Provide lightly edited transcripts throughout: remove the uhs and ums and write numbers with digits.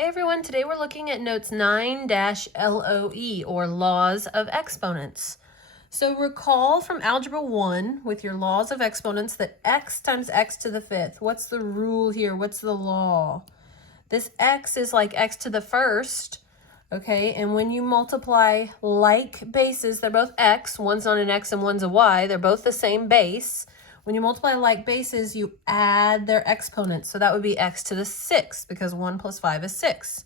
Hey everyone, today we're looking at notes 9-LOE, or laws of exponents. So recall from Algebra 1 with your laws of exponents that x times x to the fifth. What's the rule here? What's the law? This x is like x to the first, okay? And when you multiply like bases, they're both x, one's not an x and one's a y, they're both the same base. When you multiply like bases, you add their exponents. So that would be x to the sixth because 1 plus 5 is 6.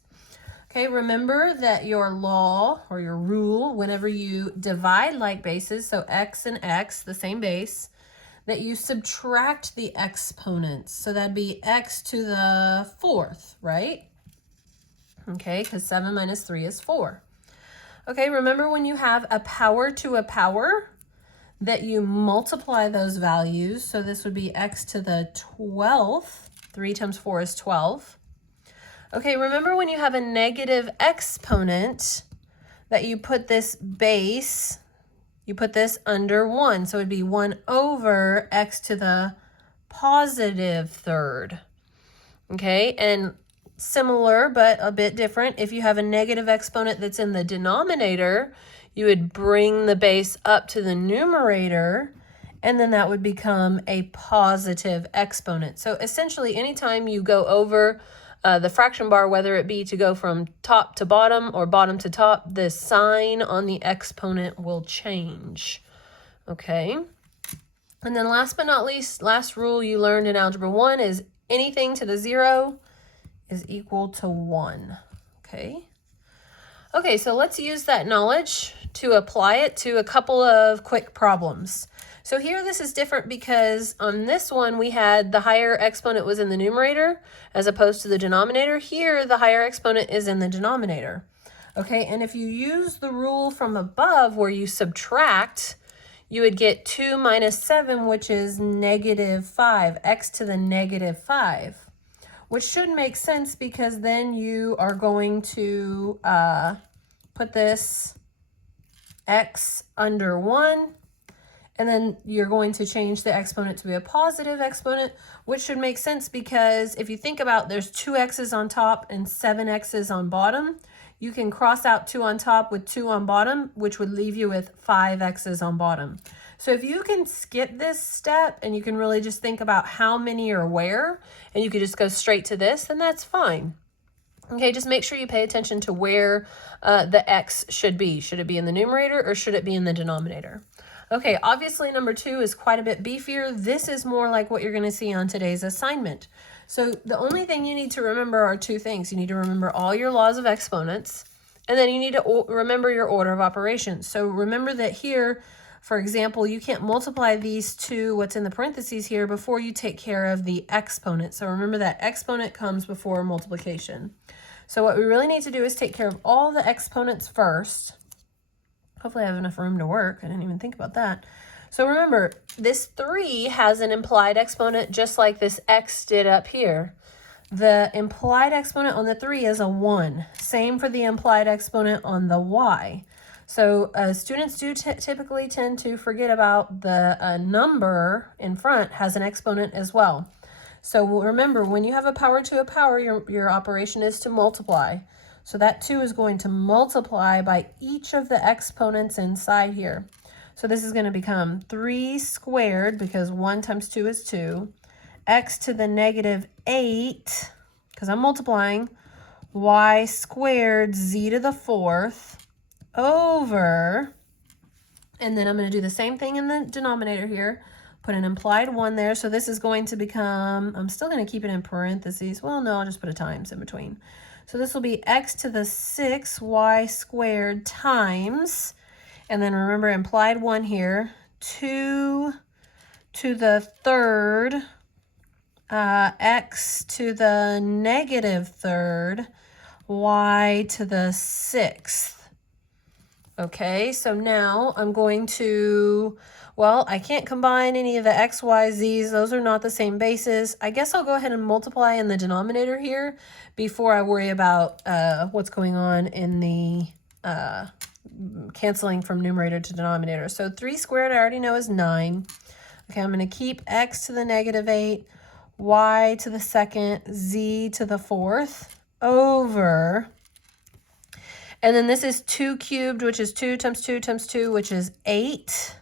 Okay, remember that your law or your rule, whenever you divide like bases, so x and x, the same base, that you subtract the exponents. So that'd be x to the fourth, right? Okay, because 7 minus 3 is 4. Okay, remember when you have a power to a power, that you multiply those values. So this would be x to the 12th. 3 times 4 is 12. Okay, remember when you have a negative exponent that you put this base, you put this under 1. So it would be 1 over x to the positive third. Okay, and similar but a bit different, if you have a negative exponent that's in the denominator, you would bring the base up to the numerator, and then that would become a positive exponent. So essentially, anytime you go over the fraction bar, whether it be to go from top to bottom or bottom to top, the sign on the exponent will change. Okay. And then last but not least, last rule you learned in Algebra 1 is anything to the 0 is equal to 1. Okay. Okay, so let's use that knowledge to apply it to a couple of quick problems. So here this is different because on this one we had the higher exponent was in the numerator as opposed to the denominator. Here the higher exponent is in the denominator. Okay, and if you use the rule from above where you subtract, you would get 2 minus 7, which is negative 5, x to the negative 5. Which should make sense because then you are going to put this x under 1, and then you're going to change the exponent to be a positive exponent, which should make sense because if you think about there's 2 x's on top and 7 x's on bottom, you can cross out 2 on top with 2 on bottom, which would leave you with 5 x's on bottom. So if you can skip this step and you can really just think about how many are where, and you could just go straight to this, then that's fine. Okay, just make sure you pay attention to where the x should be. Should it be in the numerator or should it be in the denominator? Okay, obviously number 2 is quite a bit beefier. This is more like what you're going to see on today's assignment. So the only thing you need to remember are 2 things. You need to remember all your laws of exponents, and then you need to remember your order of operations. So remember that here, for example, you can't multiply these two, what's in the parentheses here, before you take care of the exponent. So remember that exponent comes before multiplication. So what we really need to do is take care of all the exponents first. Hopefully I have enough room to work. I didn't even think about that. So remember, this 3 has an implied exponent just like this x did up here. The implied exponent on the 3 is a 1. Same for the implied exponent on the y. So students do typically tend to forget about the number in front has an exponent as well. So remember, when you have a power to a power, your operation is to multiply. So that 2 is going to multiply by each of the exponents inside here. So this is going to become 3 squared, because 1 times 2 is 2, x to the negative 8, because I'm multiplying, y squared z to the 4th, over, and then I'm going to do the same thing in the denominator here, put an implied 1 there. So this is going to become, I'm still going to keep it in parentheses. Well, no, I'll just put a times in between. So this will be x to the 6 y squared times, and then remember implied 1 here, 2 to the 3rd, x to the negative 3rd, y to the 6th. Okay, so now I'm going to, well, I can't combine any of the x, y, z's. Those are not the same bases. I guess I'll go ahead and multiply in the denominator here before I worry about what's going on in the canceling from numerator to denominator. So 3 squared I already know is 9. Okay, I'm going to keep x to the negative 8, y to the 2nd, z to the 4th, over, and then this is 2 cubed, which is 2 times 2 times 2, which is 8.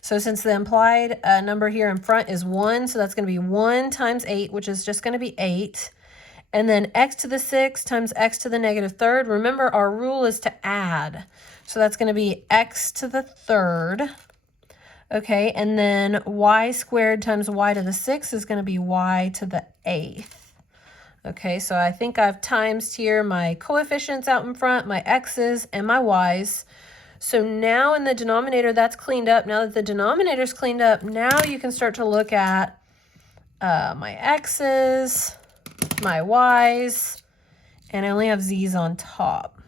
So since the implied number here in front is 1, so that's going to be 1 times 8, which is just going to be 8. And then x to the 6 times x to the negative third. Remember, our rule is to add. So that's going to be x to the third. Okay, and then y squared times y to the 6 is going to be y to the 8th. Okay, so I think I've times here my coefficients out in front, my x's and my y's. So now in the denominator, that's cleaned up. Now that the denominator's cleaned up, now you can start to look at my x's, my y's, and I only have z's on top.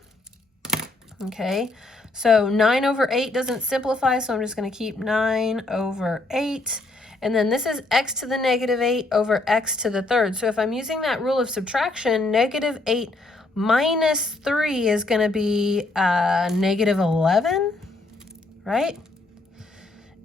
Okay, so 9 over 8 doesn't simplify, so I'm just going to keep 9 over 8. And then this is x to the negative 8 over x to the third. So if I'm using that rule of subtraction, negative 8 minus 3 is going to be negative 11, right?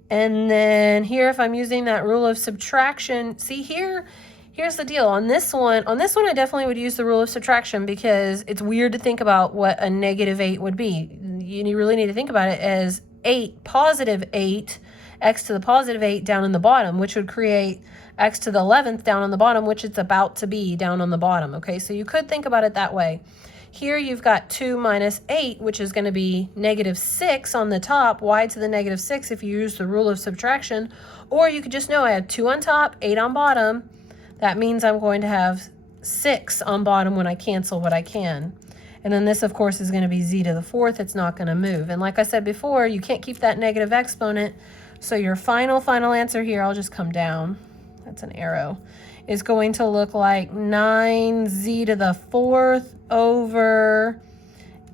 And then here, if I'm using that rule of subtraction, see here, here's the deal. On this one, I definitely would use the rule of subtraction because it's weird to think about what a negative 8 would be. You really need to think about it as 8, positive 8, x to the positive 8 down in the bottom, which would create x to the 11th down on the bottom, which it's about to be down on the bottom. Okay, so you could think about it that way. Here you've got 2 minus 8, which is going to be negative 6 on the top, y to the negative 6 if you use the rule of subtraction. Or you could just know I have 2 on top, 8 on bottom. That means I'm going to have 6 on bottom when I cancel what I can. And then this, of course, is going to be z to the 4th. It's not going to move. And like I said before, you can't keep that negative exponent. So your final answer here, I'll just come down. That's an arrow. Is going to look like 9z to the 4th over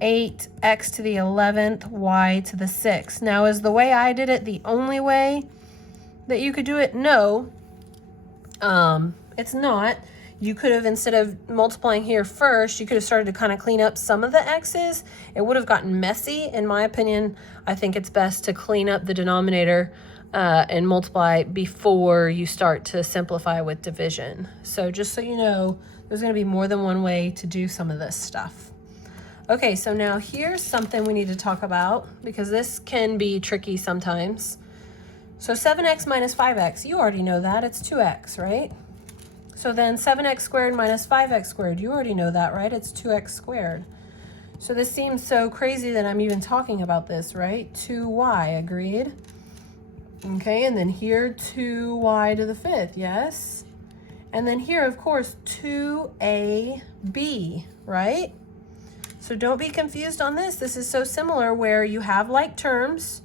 8x to the 11th, y to the 6th. Now, is the way I did it the only way that you could do it? No. It's not. You could have, instead of multiplying here first, you could have started to kind of clean up some of the x's. It would have gotten messy. In my opinion, I think it's best to clean up the denominator and multiply before you start to simplify with division. So just so you know, there's going to be more than one way to do some of this stuff. Okay, so now here's something we need to talk about because this can be tricky sometimes. So 7x minus 5x, you already know that. It's 2x, right? So then 7x squared minus 5x squared, you already know that, right? It's 2x squared. So this seems so crazy that I'm even talking about this, right? 2y, agreed? Okay, and then here 2y to the 5th, yes? And then here, of course, 2ab, right? So don't be confused on this. This is so similar where you have like terms.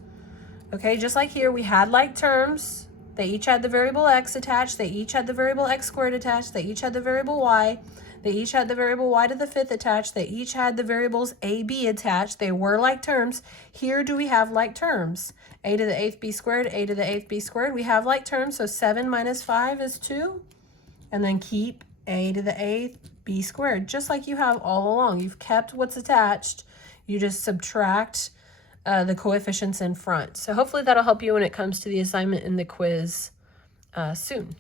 Okay, just like here, we had like terms. They each had the variable x attached. They each had the variable x squared attached. They each had the variable y. They each had the variable y to the 5th attached. They each had the variables a, b attached. They were like terms. Here, do we have like terms? A to the 8th b squared, a to the 8th b squared. We have like terms, so 7 minus 5 is 2. And then keep a to the 8th b squared, just like you have all along. You've kept what's attached. You just subtract the coefficients in front. So hopefully that'll help you when it comes to the assignment in the quiz soon.